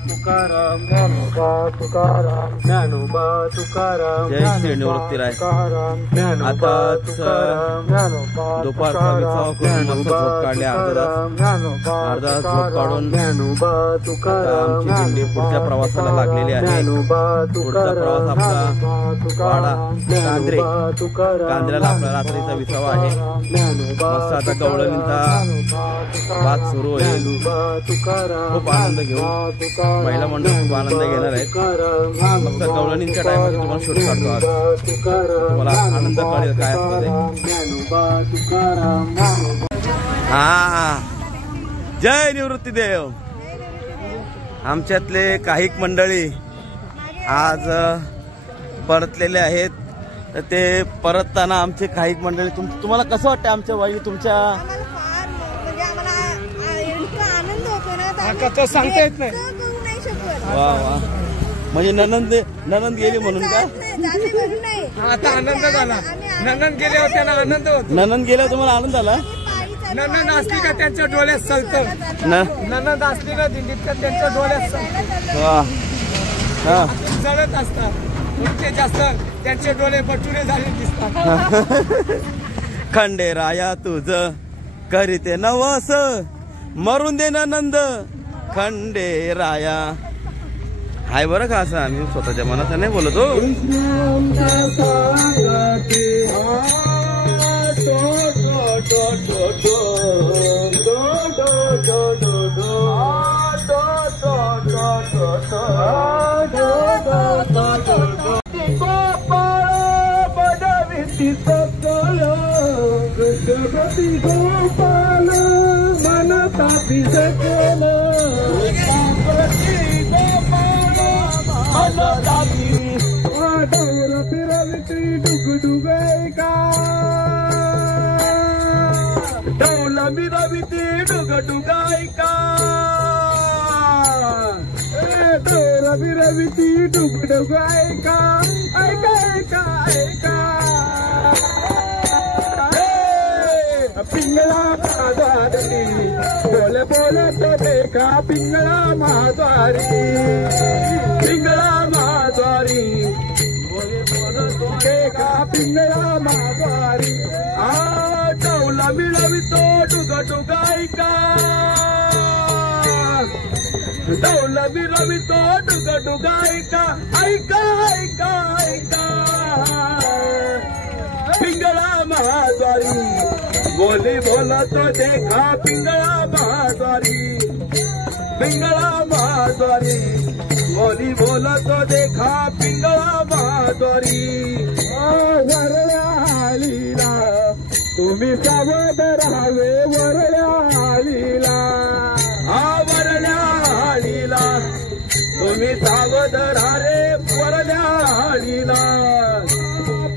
तुकाराम ज्ञानोबा तुकाराम ज्ञानोबा तुकाराम जय श्री निवृत्तीराय. आताच दुपारचा विसावा करून मस्त झोप काढली. अर्धा झोप काढून आमची दिंडी पुढच्या प्रवासाला लागलेली आहे. पुढचा प्रवास आपला वाडा कांद्र्याला आपला रात्रीचा विसावा आहे. मस्त आता गवळणींचा वाद सुरू होईल. खूप आनंद घेऊ. महिला मंडळ खूप आनंद घेणार आहेत. मस्त गवळणींच्या टायमाला तुम्हाला शूट काढतो. आज तुम्हाला आनंद कळेल काय असतं ते. हा जय निवृत्ती देव. आमच्यातले काही मंडळी आज परतलेले आहेत. तर ते परतताना आमचे काही मंडळी तुम्हाला कसं वाटतं आमच्या वाई तुमच्या सांगता येत नाही. वा वा म्हणजे ननंद गेली म्हणून का आता आनंद झाला. ननंद गेल्यावर त्यांना आनंद होतो. ननंद गेल्यावर तुम्हाला आनंद झाला. ननंद असली का त्यांच्या डोळ्यात सलत. ननंद असली का दिंडीत का त्यांच्या डोळ्यात जळत असतात. ते जास्त त्यांचे डोळे बटुरे झाले दिसतात. खंडेराया तुझ करीते नवस मरून दे नंद खंडेराया. हाय बरं का असं आम्ही स्वतःच्या मनाचं नाही बोलतो. गोपाल मनता सकल फिरवती डुगडुगायका डौला मिरविती डुगडुगायका डोरा मिरविती डुगडुगायका ऐका ऐका ऐका पिंगळा महाद्वारी बोल बोल तो देखा पिंगळा महाद्वारी पिंगळा महाद्वारी बोल बोल तो देखा पिंगळा महाद्वारी. डौला मिळवितो डुगडुगायका डौला मिळवितो डुगडुगायका ऐका ऐका ऐका पिंगळा महाद्वारी बोली बोला तो देखा पिंगळा महाद्वारी पिंगळा महाद्वारी बोली बोला तो देखा पिंगळा महाद्वारी. वरल्या आलीला तुम्ही सावध राहावे वरल्या आलीला. वरल्या आलीला तुम्ही सावध राहावे वरल्या आलीला.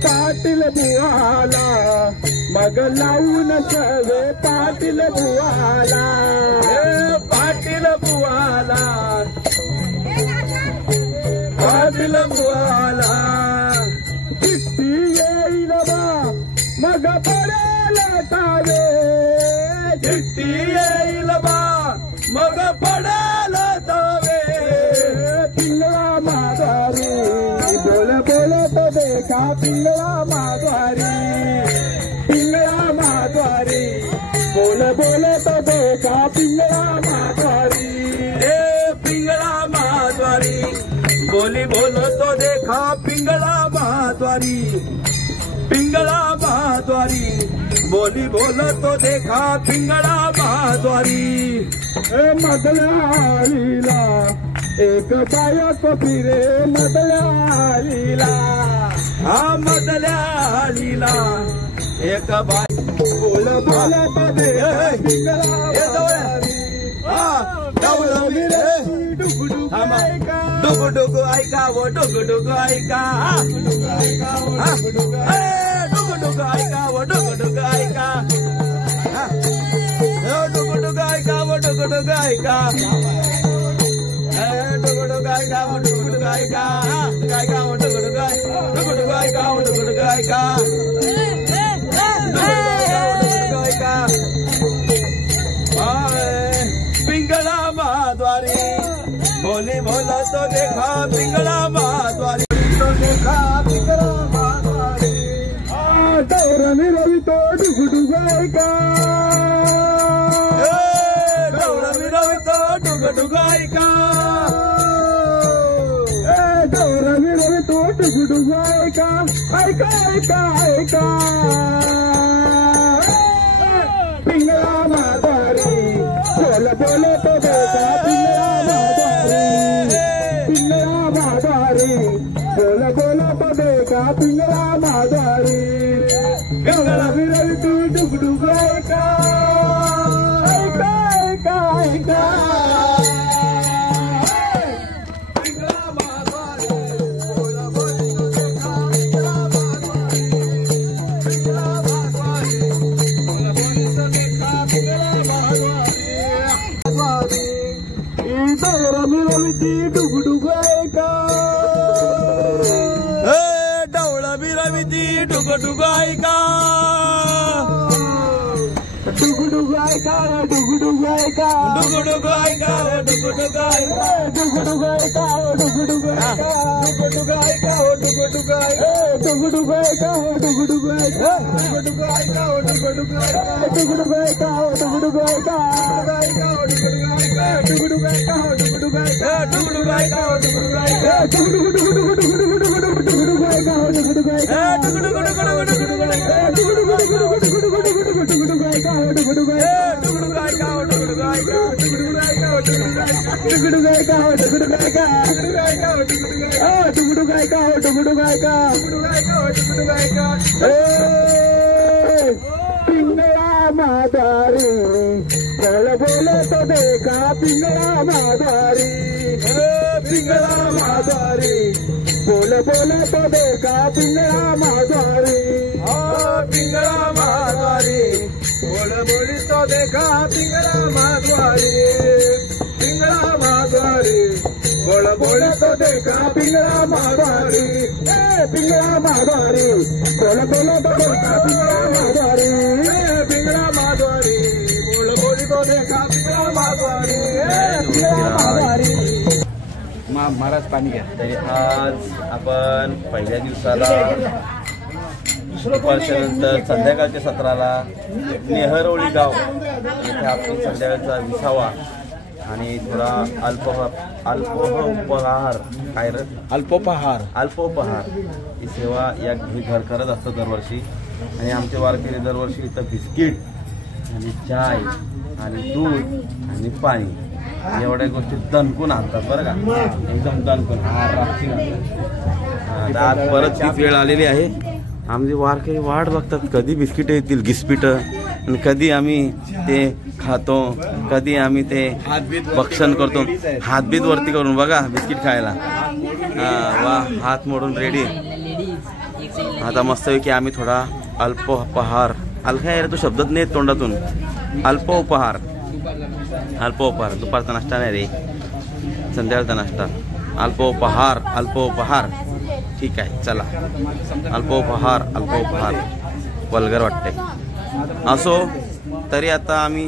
पाटील बुवाला मग लावून सवे पाटील बुवाला पाटील बुवाला पाटील बुवाला. चिठ्ठी येईल बा मग पडेल तावे चिठ्ठी येईल बा मग पडेल तावे. पिंगळा महाद्वारी बोल बोल तो देखा पिंगळा महाद्वारी पिंगळा महाद्वारी बोल बोल तो देखा पिंगळा महाद्वारी. पिंगळा महाद्वारी बोली बोल तो देखा पिंगळा महाद्वारी पिंगळा महाद्वारी बोली बोल तो देखा पिंगळा महाद्वारी. मधल्या आलीला एक बायक फिरे मधल्या आलीला. मधल्या आलीला एक बाय बोल बोल तो देखा पिंगळा डुगु डुगु ऐका वो डुगु डुगु ऐका डुगु डुगु ऐका वो डुगु डुगु ऐका डुगु डुगु ऐका वो डुगु डुगु ऐका डुगु डुगु ऐका वो डुगु डुगु ऐका ऐका वो डुगु डुगु ऐका वो डुगु डुगु ऐका पिंगळा महाद्वारी बोली गौरमी रवी तो डुगडुगाय का गौरमी रवी तो डुगडुगाय का गौरमी रवी तो डुगडुगाय का ऐका ऐका ऐका पिंगळा मादारी बोल बोल तो देखा पिंगळा मादारी बोल बोल तो देखा पिंगळा मादारी गौरमी रवी तो डुगडुगाय का ऐका ऐका ऐका डुगडुगाय का डवळा बिरावी ती डुगडुगाय का डुगडुगाय का डुगडुगाय का डुगडुगाय का डुगडुगाय डुगडुगाय का डुगडुगाय का डुगडुगाय का डुगडुगाय डुगडुगाय का डुगडुगाय का डुगडुगाय का डुगडुगाय डुगडुगाय का डुगडुगाय का डुगडुगाय का डुगडुगाय का डुगडुगाय का डुगडुगाय का डुगडुगाय का डुगडुगाय का पिंगळा मादारी बोल बोल तो देखा पिंगळा मादारी पिंगळा मादारी बोल बोल तो देखा पिंगळा मादारी पिंगळा मादारी बोल बोली तो देखा पिंगळा मादारी पिंगळा मादारी बोल बोल तो देखा पिंगळा मादारी पिंगळा मादारी बोल बोल तो देखा पिंगळा मादारी पिंगळा मादारी बोल बोली तो देखा पिंगळा मादारी पिंगळा मादारी महाराज पाणी घ्या. तरी आज आपण पहिल्या दिवसाला दुपारच्यानंतर संध्याकाळच्या सत्राला नेहरोळी गाव येथे आपण संध्याकाळचा विसावा आणि थोडा अल्पोपहार काय रे अल्पोपहार ही सेवा या घर करत असतो दरवर्षी. आणि आमचे वारकरी दरवर्षी इथं बिस्किट आणि चाय आणि दूध आणि पाणी एवढ्या गोष्टी दणकून आणतात बरं का, एकदम दणकून. आज परत तीच वेळ आलेली आहे. आमचे वारकरी वाट बघतात कधी बिस्किट येतील गिस्पिटं आणि कधी आम्ही ते खातो, कधी आम्ही ते भक्षण करतो. हातबीत वरती करून बघा बिस्किट खायला. वा हात मोडून रेडी. आता मस्तपैकी आम्ही थोडा अल्पोपहार यार तो शब्दच नाही तोंडातून. अल्पोपहार दुपारचा नाश्ता नाही रे, संध्याकाळचा नाश्ता. अल्पोपहार ठीक आहे चला. अल्पोपहार वल्गर वाटते असो तरी आता आम्ही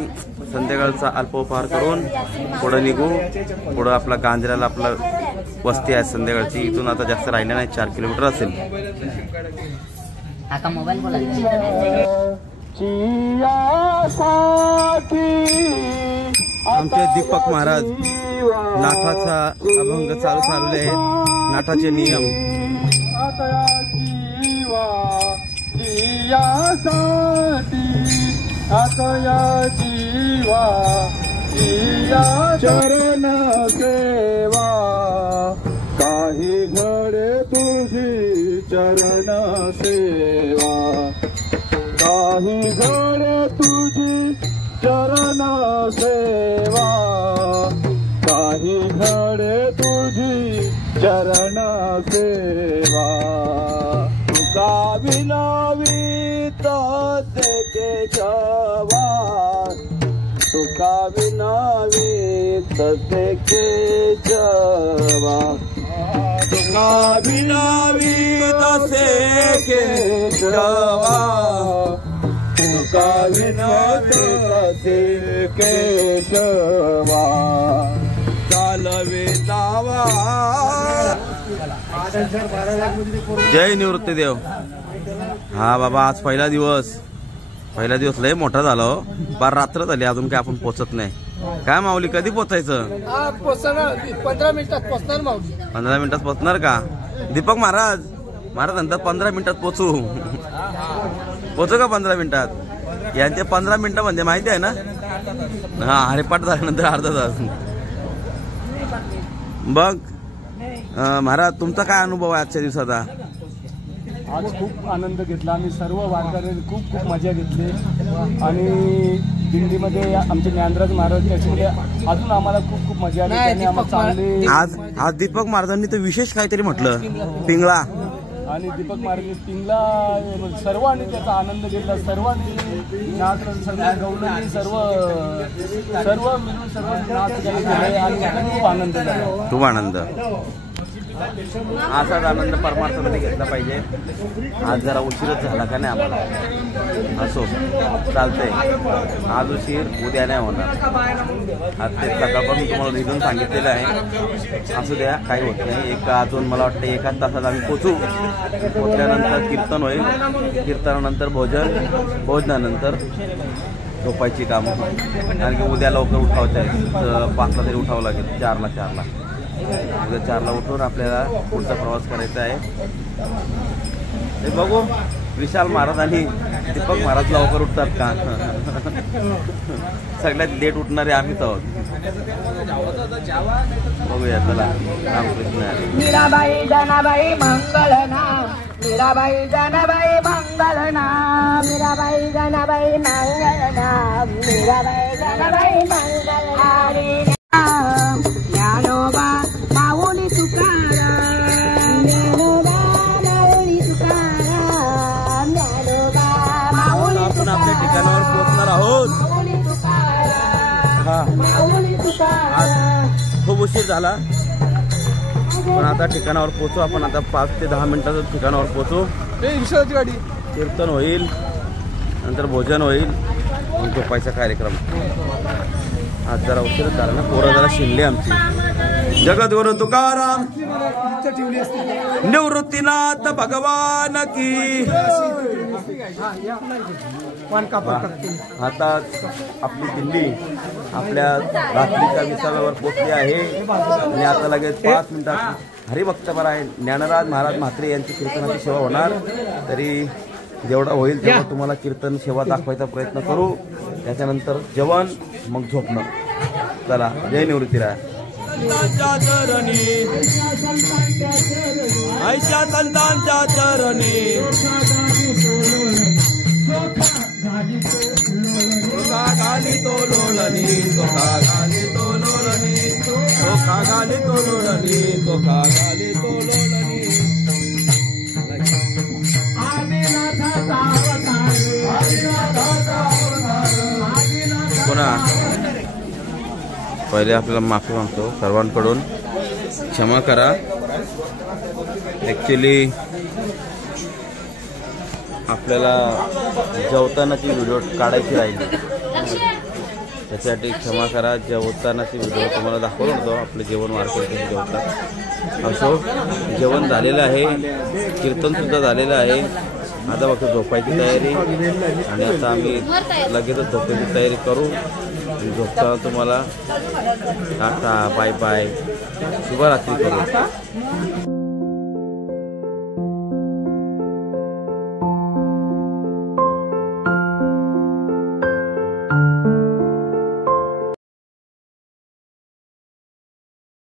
संध्याकाळचा अल्पोपहार करून पुढं निघू. पुढं आपला गांजऱ्याला आपला वस्ती आहे संध्याकाळची. इथून आता जास्त राहिलं नाही, 4 किलोमीटर असेल. आमचे दीपक महाराज नाथाचा अभंग चालवले आहेत. नाथाचे नियम चरण सेवा काही घडे तुझी चरण सेवा काही घडे तुझी चरण सेवा काही घडे तुझी चरण सेवा तुका विनवीत ते केशवा तुका विनवीत ते केशवा तुका विनवीत ते केशवा तुका विनवीत ते केशवा चालवे दावा. जय निवृत्तीदेव. हा बाबा, आज पहिला दिवस लय मोठा झाला हो. बार रात्र झाली अजून काय आपण पोचत नाही. काय माऊली, कधी पोचायचं? 15 मिनिटात पोचणार माऊली. 15 मिनिटात पोचणार का? दीपक महाराज नंतर 15 मिनिटात पोचू का 15 मिनिटात? यांचे 15 मिनिटं म्हणजे माहिती आहे ना? हा, हरिपाठ झाल्यानंतर अर्धा तास. बघ महाराज, तुमचा काय अनुभव आहे आजच्या दिवसाचा? आज खूप आनंद घेतला आम्ही सर्व वारकऱ्यांनी, खूप मजा घेतली. आणि दिंडीमध्ये आमचे ज्ञानराज महाराज, त्याच्यामुळे अजून आम्हाला खूप मजा आली. आज दीपक महाराजांनी तर विशेष काहीतरी म्हटलं, पिंगळा. आणि दीपक महाराज पिंगला सर्वांनी त्याचा आनंद घेतला. सर्वांनी नाच गवळणी सर्व मिळून सर्व नाच केले आणि खूप आनंद झाला. खूप आनंद. असाच आनंद परमार्थामध्ये घेतला पाहिजे. आज जरा उशीरच झाला का नाही आम्हाला, असो चालतंय. आज उशीर उद्या नाही होणार. आज ते सकाळपासून तुम्हाला रिझन सांगितलेलं आहे. असू द्या, काही होत नाही. अजून मला वाटतं 1 तासात आम्ही पोचल्यानंतर कीर्तन होईल. कीर्तनानंतर भोजनानंतर झोपायची कामं. कारण की उद्या लवकर उठावचं आहे. 5ला तरी उठावं लागेल, 4ला. उद्या 4ला उठून आपल्याला पुढचा प्रवास करायचा आहे. ते बघू, विशाल महाराज आणि दीपक महाराज लवकर उठतात का? सगळ्यात लेट उठणारे आम्हीच आहोत. बघूया, चला. रामकृष्ण. मीराबाई जनाबाई मंगल नाम, मीराबाई जनाबाई मंगल नाम, मीराबाई जनाबाई मंगल नाम, मीराबाई जनाबाई मंगल हरी नाम. ज्ञानोबा माऊली तुकाराम, ज्ञानोबा माऊली तुकाराम, ज्ञानोबा माऊली आपण आपल्या ठिकाणावर पोहोचणार आहोत. माऊली तुकाराम, माऊली तुकाराम. खूप उशीर झाला, पण आता ठिकाणावर पोहोचू आपण. आता 5 ते 10 मिनिटात ठिकाणावर पोहोचू. गाडी कीर्तन होईल, नंतर भोजन होईल, झोपायचा कार्यक्रम. आज जरा उशीर झाला ना, पोरं जरा शिनली आमची. जगद्गुरु तुकाराम निवृत्तीनाथ भगवान की. आता आपली दिल्ली आपल्या रात्रीच्या 20व्यावर पोचली आहे. आणि आता लगेच 5 मिनिटात हरिभक्तपर आहे ज्ञानराज महाराज म्हात्रे यांची कीर्तनाची सेवा होणार. तरी जेवढा होईल तेव्हा तुम्हाला कीर्तन सेवा दाखवायचा प्रयत्न करू. त्याच्यानंतर जेवण, मग झोपणं. चला, जय निवृत्तीराय. ऐशा संतांच्या चरणी चोखा गाली तो लोळणी, चोखा गाली तो लोळणी, चोखा गाली तो लोळणी, चोखा गाली तो लोळणी. पुन्हा पहिले आपल्याला माफी मागतो सर्वांकडून, क्षमा करा. ॲक्च्युली आपल्याला जेवतानाची व्हिडिओ काढायची राहिली, त्यासाठी क्षमा करा. जेवतानाची व्हिडिओ तुम्हाला दाखवत होतो, आपलं जेवण वारकरी जेवतात. असो, जेवण झालेलं आहे, कीर्तनसुद्धा झालेलं आहे. आता फक्त झोपायची तयारी. आणि आता आम्ही लगेचच झोपायची तयारी करू. झोपताना तुम्हाला टाटा, बाय बाय, शुभरात्री करू.